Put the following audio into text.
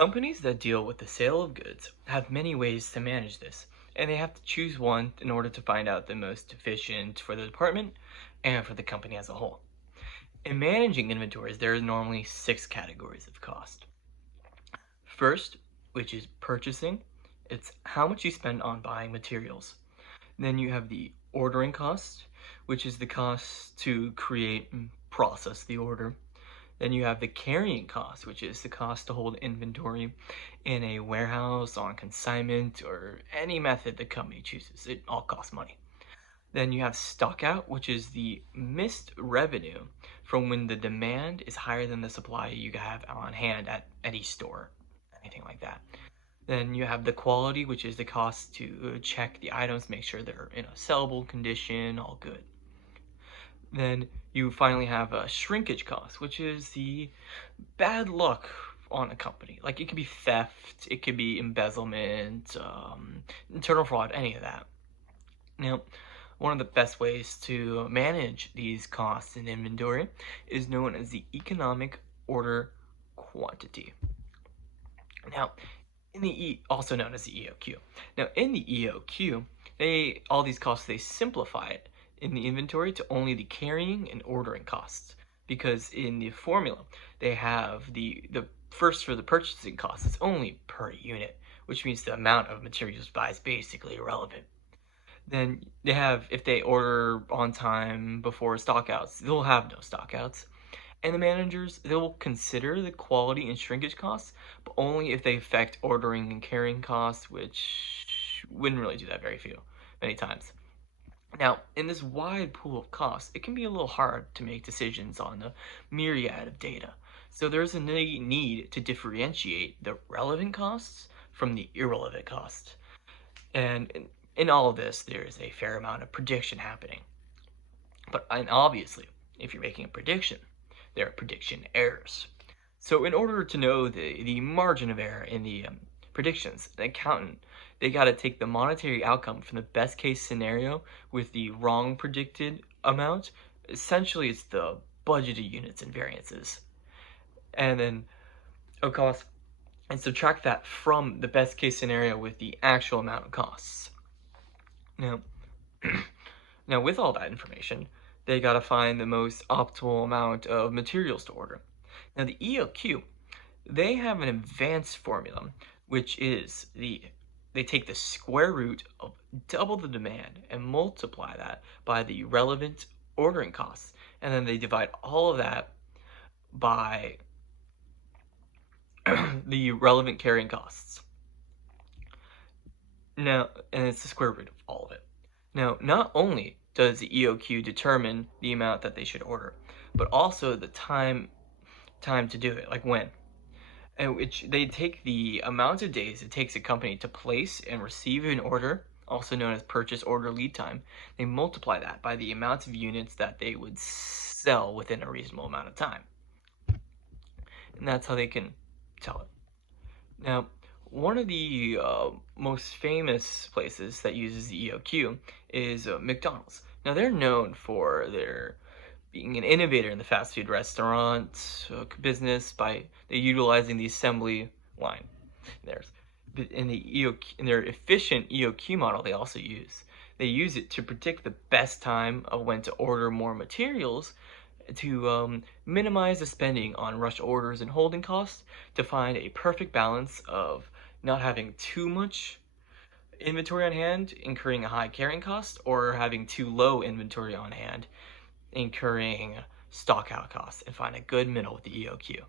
Companies that deal with the sale of goods have many ways to manage this, and they have to choose one in order to find out the most efficient for the department and for the company as a whole. In managing inventories, there are normally six categories of cost. First, which is purchasing, it's how much you spend on buying materials. Then you have the ordering cost, which is the cost to create and process the order. Then you have the carrying cost, which is the cost to hold inventory in a warehouse, on consignment, or any method the company chooses. It all costs money. Then you have stock out, which is the missed revenue from when the demand is higher than the supply you have on hand at any store, anything like that. Then you have the quality, which is the cost to check the items, make sure they're in a sellable condition, all good. Then you finally have a shrinkage cost, which is the bad luck on a company. Like it could be theft, it could be embezzlement, internal fraud, any of that. Now, one of the best ways to manage these costs in inventory is known as the economic order quantity. Now, also known as the EOQ. Now, in the EOQ, all these costs they simplify it in the inventory to only the carrying and ordering costs, because in the formula they have the first for the purchasing costs it's only per unit, which means the amount of materials buy is basically irrelevant. Then they have, if they order on time before stockouts, they'll have no stockouts. And the managers, they'll consider the quality and shrinkage costs, but only if they affect ordering and carrying costs, which wouldn't really do that many times. Now, in this wide pool of costs, it can be a little hard to make decisions on the myriad of data. So there's a need to differentiate the relevant costs from the irrelevant costs. And in all of this, there is a fair amount of prediction happening. And obviously, if you're making a prediction, there are prediction errors. So in order to know the margin of error in the predictions, the accountant, they got to take the monetary outcome from the best case scenario with the wrong predicted amount. Essentially, it's the budgeted units and variances. And then, of course, and subtract that from the best case scenario with the actual amount of costs. Now, now with all that information, they got to find the most optimal amount of materials to order. Now the EOQ, they have an advanced formula, which is they take the square root of double the demand and multiply that by the relevant ordering costs, and then they divide all of that by the relevant carrying costs. Now, and it's the square root of all of it. Now, not only does the EOQ determine the amount that they should order, but also the time to do it, like when. And which they take the amount of days it takes a company to place and receive an order, also known as purchase order lead time. They multiply that by the amount of units that they would sell within a reasonable amount of time. And that's how they can tell it. Now, one of the most famous places that uses the EOQ is McDonald's. Now, they're known for their being an innovator in the fast food restaurant business by utilizing the assembly line. In their efficient EOQ model, they use it to predict the best time of when to order more materials to minimize the spending on rush orders and holding costs, to find a perfect balance of not having too much inventory on hand, incurring a high carrying cost, or having too low inventory on hand, incurring stock out costs, and find a good middle with the EOQ.